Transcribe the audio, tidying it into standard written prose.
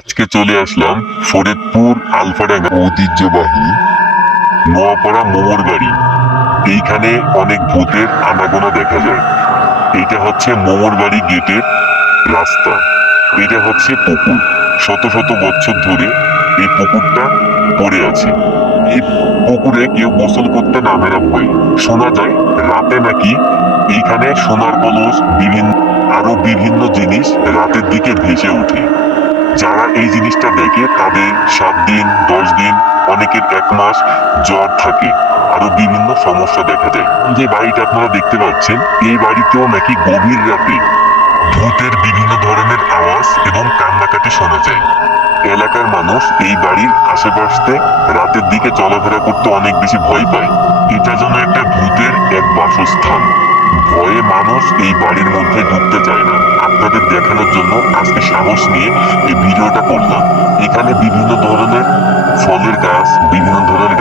আজকে চলে আসলাম ফরিদপুর আলফাডাঙ্গা ঐতিহ্যবাহী নোয়াপাড়া মোমর বাড়ি। এইখানে অনেক ভূতের আনাগোনা দেখা যায়। এটা হচ্ছে মোমর বাড়ি গেটের রাস্তা। এটা হচ্ছে পুকুর। শত শত বছর ধরে এই পুকুরটা পড়ে আছে। এই পুকুরে কেউ গোসল করতে নামে না ভয়ে। শোনা যায় রাতে নাকি এইখানে সোনার কলস বিভিন্ন জিনিস রাতের দিকে ভেসে ওঠে। যারা এই জিনিসটা দেখে তাদের 7 দিন 10 দিন, অনেকের 1 মাস জ্বর থাকে, আরো বিভিন্ন সমস্যা দেখা যায়। যে বাড়িটা আপনারা দেখতে পাচ্ছেন, এই বাড়িতেও নাকি গভীর রাতে ভূতের বিভিন্ন ধরনের আওয়াজ এবং কান্নাকাটি শোনা যায়। এলাকার মানুষ এই বাড়ির আশেপাশে রাতের দিকে চলাফেরা করতে অনেক বেশি ভয় পায়। এটা যেন একটা ভূতের এক বাসস্থান। ভয়ে মানুষ এই বাড়ির মধ্যে ঢুকতে চায় না। আপনাদের দেখানোর জন্য আজকে সাহস নিয়ে এই ভিডিওটা করলাম। এখানে বিভিন্ন ধরনের ফলের গাছ, বিভিন্ন ধরনের